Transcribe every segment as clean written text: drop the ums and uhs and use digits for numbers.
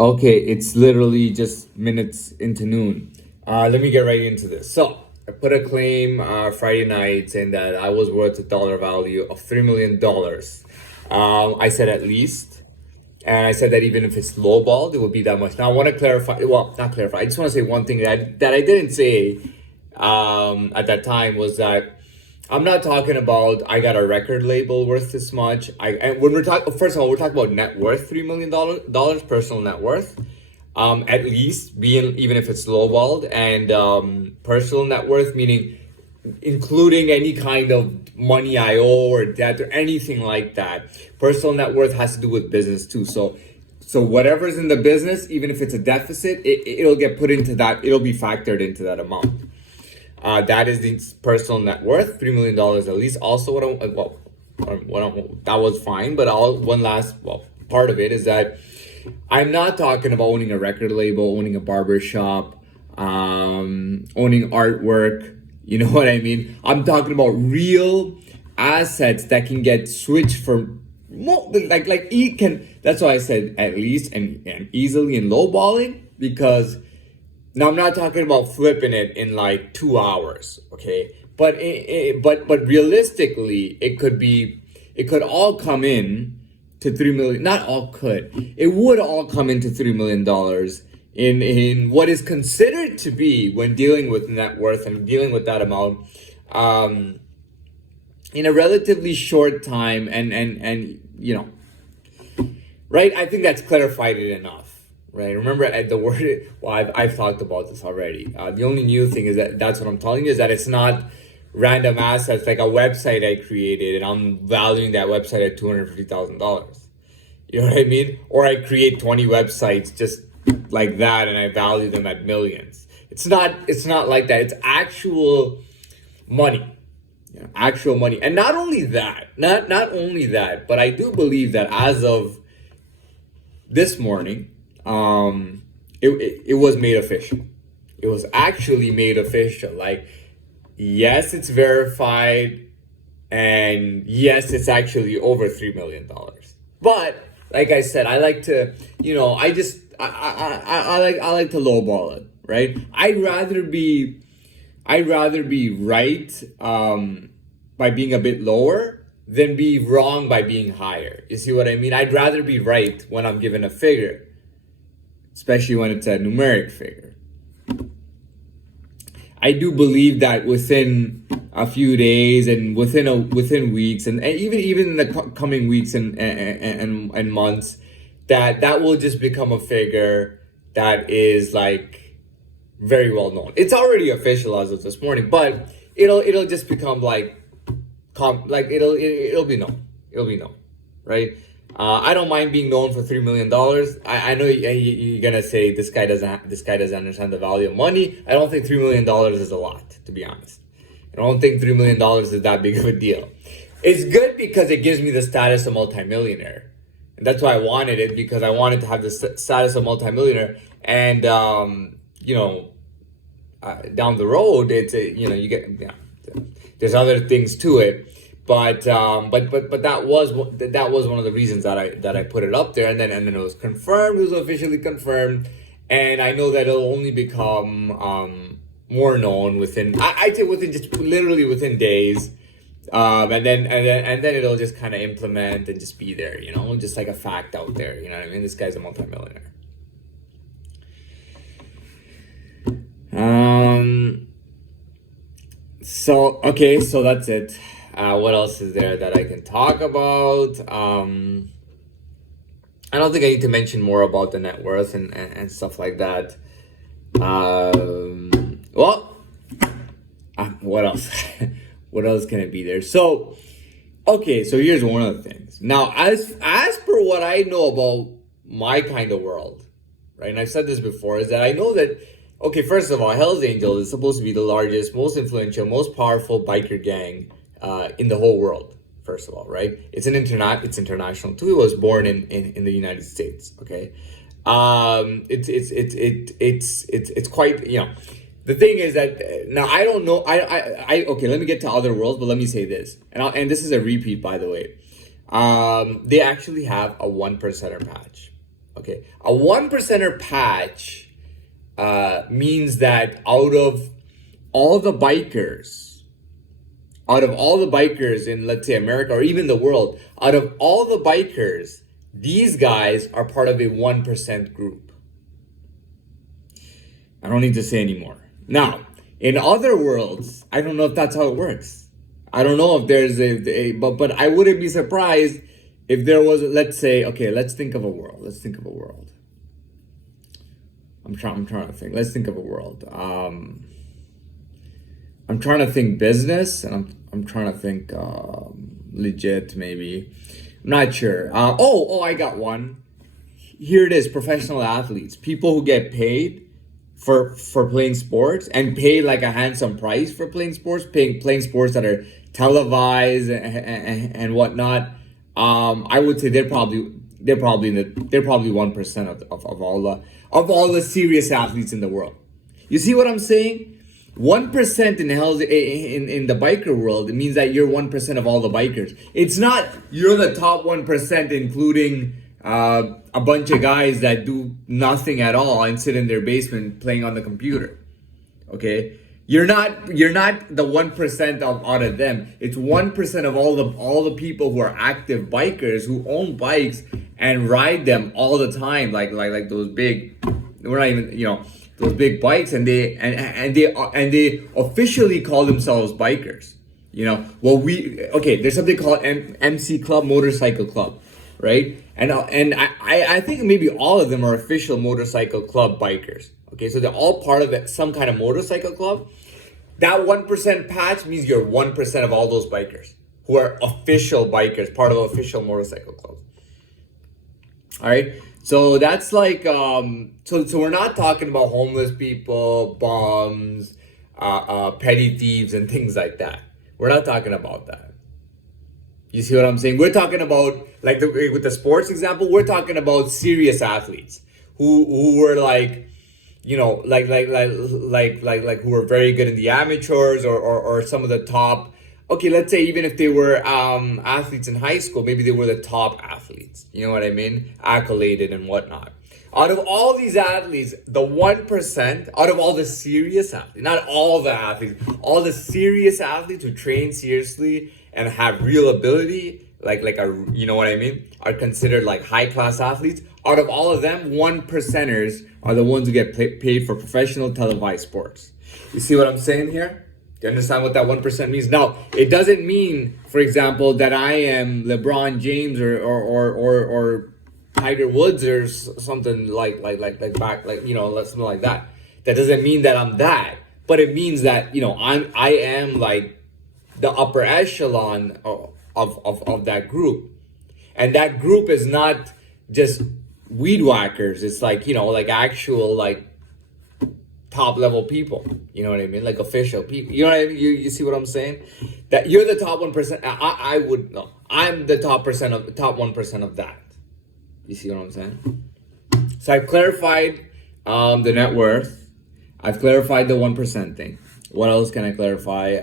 Okay, it's literally just minutes into noon. Let me get right into this. So, I put a claim Friday night saying that I was worth a dollar value of $3 million. I said at least, and I said that even if it's lowballed, it would be that much. Now, I want to clarify. Well, not clarify. I just want to say one thing that I didn't say at that time was that I'm not talking about I got a record label worth this much. And when we're talking, first of all, we're talking about net worth, $3 million personal net worth. At least being even if it's lowballed, and personal net worth meaning including any kind of money I owe or debt or anything like that. Personal net worth has to do with business too. So whatever's in the business, even if it's a deficit, it'll get put into that. It'll be factored into that amount. That is the personal net worth, $3 million at least. Also, that was fine, but one last part of it is that I'm not talking about owning a record label, owning a barber shop, owning artwork. You know what I mean? I'm talking about real assets that can get switched for That's why I said at least and easily and lowballing, because now I'm not talking about flipping it in like 2 hours, okay? But realistically, it could all come in to 3 million. Not all could. It would all come into $3 million in what is considered to be, when dealing with net worth and dealing with that amount, in a relatively short time, and right? I think that's clarified it enough. Right. Remember the word. Well, I've talked about this already. The only new thing is that's what I'm telling you, is that it's not random assets like a website I created and I'm valuing that website at $250,000. You know what I mean? Or I create 20 websites just like that and I value them at millions. It's not like that. It's actual money. Actual money. And not only that, not only that, but I do believe that as of this morning, it was made official. It was actually made official. Like, yes, it's verified, and yes, it's actually over $3 million. But like I said, I like to, I like to lowball it, right? I'd rather be right by being a bit lower than be wrong by being higher. You see what I mean? I'd rather be right when I'm given a figure, especially when it's a numeric figure. I do believe that within a few days and within weeks and even in the coming weeks and months, that will just become a figure that is like very well known. It's already official as of this morning, but it'll just become it'll be known. It'll be known, right? I don't mind being known for $3 million. I know you're gonna say this guy doesn't understand the value of money. I don't think $3 million is a lot, to be honest. I don't think $3 million is that big of a deal. It's good because it gives me the status of multimillionaire, and that's why I wanted it, because I wanted to have the status of multimillionaire. And down the road, you get there's other things to it. But that was one of the reasons that I put it up there, and then it was confirmed. It was officially confirmed, and I know that it'll only become more known I'd say within just literally within days, and then it'll just kind of implement and just be there, just like a fact out there. You know what I mean? This guy's a multimillionaire. So that's it. What else is there that I can talk about? I don't think I need to mention more about the net worth and stuff like that. What else? What else can it be there? So here's one of the things. Now, as per what I know about my kind of world, right? And I've said this before, is that I know that, okay, first of all, Hell's Angels is supposed to be the largest, most influential, most powerful biker gang in the whole world. First of all, right? It's international too. It was born in the United States. Okay, it's quite, The thing is that now I don't know. Okay. Let me get to other worlds, but let me say this, and this is a repeat, by the way. They actually have a 1%er patch. Okay, a one percenter patch means that out of all the bikers in, let's say, America or even the world, out of all the bikers, these guys are part of a 1% group. I don't need to say anymore. Now, in other worlds, I don't know if that's how it works. I don't know if there's but I wouldn't be surprised if there was, let's say, okay, let's think of a world. I'm trying to think. Let's think of a world. I'm trying to think business, and I'm trying to think legit, maybe. I'm not sure. I got one. Here it is: professional athletes, people who get paid for playing sports and pay like a handsome price for playing sports, playing sports that are televised and whatnot. I would say they're probably 1% of all the serious athletes in the world. You see what I'm saying? 1% in the biker world, it means that you're 1% of all the bikers. It's not you're the top 1%, including a bunch of guys that do nothing at all and sit in their basement playing on the computer. Okay? You're not the 1% out of them. It's 1% of all the people who are active bikers who own bikes and ride them all the time, like those big, we're not even, those big bikes, and they officially call themselves bikers. There's something called MC Club, Motorcycle Club, right? And I think maybe all of them are official motorcycle club bikers. Okay, so they're all part of some kind of motorcycle club. That 1% patch means you're 1% of all those bikers who are official bikers, part of official motorcycle clubs. All right. So that's like, so we're not talking about homeless people, bums, petty thieves, and things like that. We're not talking about that. You see what I'm saying? We're talking about, like with the sports example, we're talking about serious athletes who were like, like who were very good in the amateurs or some of the top. Okay, let's say even if they were athletes in high school, maybe they were the top athletes. You know what I mean? Accoladed and whatnot. Out of all these athletes, the 1%, out of all the serious athletes, not all the athletes, all the serious athletes who train seriously and have real ability, you know what I mean, are considered like high-class athletes. Out of all of them, 1%ers are the ones who get paid for professional televised sports. You see what I'm saying here? Do you understand what that 1% means? Now, it doesn't mean, for example, that I am LeBron James or Tiger Woods or something like something like that. That doesn't mean that I'm that, but it means that I am like the upper echelon of that group, and that group is not just weed whackers. It's like like actual like top level people, you know what I mean? Like official people, you know what I mean? You see what I'm saying? That you're the top 1%. I'm the top 1% of that. You see what I'm saying? So I've clarified the net worth. I've clarified the 1% thing. What else can I clarify?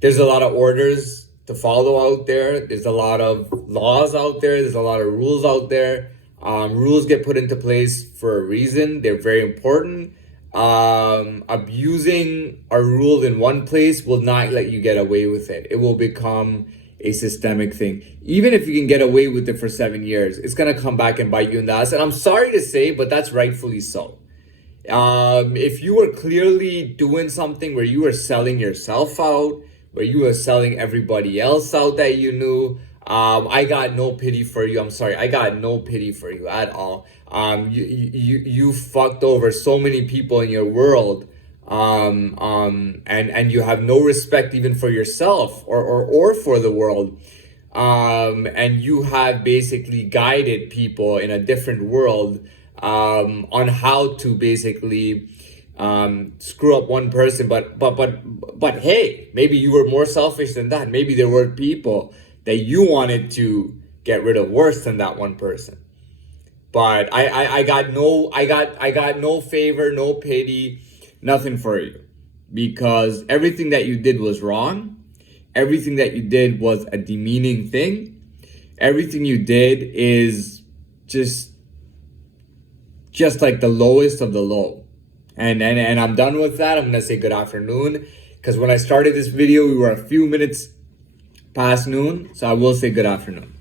There's a lot of orders to follow out there. There's a lot of laws out there. There's a lot of rules out there. Rules get put into place for a reason. They're very important. Abusing a rule in one place will not let you get away with it. It will become a systemic thing. Even if you can get away with it for 7 years, it's going to come back and bite you in the ass. And I'm sorry to say, but that's rightfully so. If you were clearly doing something where you were selling yourself out, where you were selling everybody else out that you knew, I got no pity for you. I'm sorry. I got no pity for you at all. You fucked over so many people in your world. And you have no respect even for yourself or for the world. And you have basically guided people in a different world, on how to basically, screw up one person. But hey, maybe you were more selfish than that. Maybe there were people that you wanted to get rid of worse than that one person. But I got no favor, no pity, nothing for you, because everything that you did was wrong. Everything that you did was a demeaning thing. Everything you did is just like the lowest of the low. And I'm done with that. I'm gonna say good afternoon, because when I started this video, we were a few minutes past noon. So I will say good afternoon.